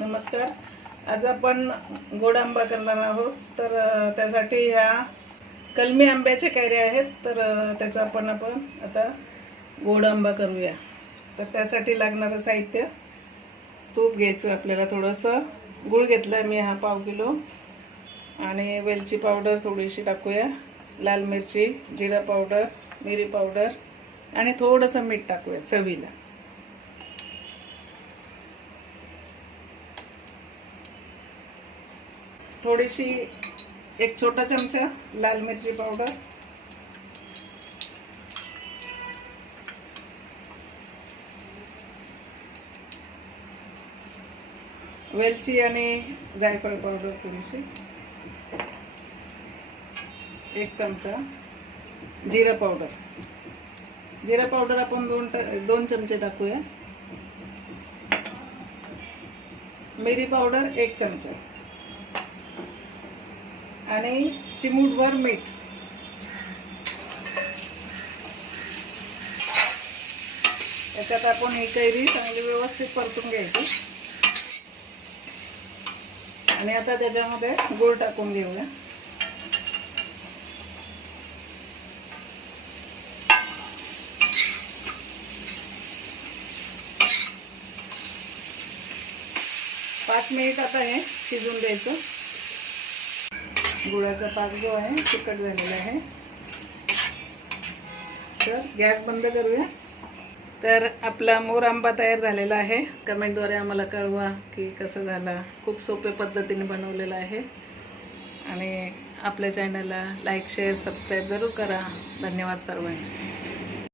नमस्कार. आज आपण गोड आंबा करणार आहोत. तर त्यासाठी ह्या कलमी आंब्याच्या कैऱ्या आहेत. तर त्याचा आपण आता गोड आंबा करूया. तर त्यासाठी लागणारं साहित्य: तूप घ्यायचं आपल्याला, थोडंसं गूळ घेतला मी हा पाव किलो, आणि वेलची पावडर थोडीशी टाकूया, लाल मिरची, जिरा पावडर, मिरी पावडर आणि थोडंसं मीठ टाकूया चवीला. थोडीशी एक छोटा चमचा लाल मिरची पावडर, वेलची आणि जायफळ पावडर थोडीशी, एक चमचा जिरा पावडर आपण दोन चमचे टाकूया, मिरी पावडर एक चमचा आणि चिमूटभर मीठ. याच्यात आपण ही कैरी चांगली व्यवस्थित परतून घ्यायची आणि आता त्याच्यामध्ये गूळ टाकून घेऊया. पाच मिनिट आता हे शिजून द्यायचं. गुळाचा पाक जो आहे तिखट झालेला आहे. तर गॅस बंद करूया. तर आपला मोर आंबा तयार झालेला आहे. कमेंटद्वारे आम्हाला कळवा की कसं झाला. खूप सोप्या पद्धतीने बनवलेला आहे. आणि आपल्या चॅनलला लाईक, शेअर, सबस्क्राईब जरूर करा. धन्यवाद सर्वांचे.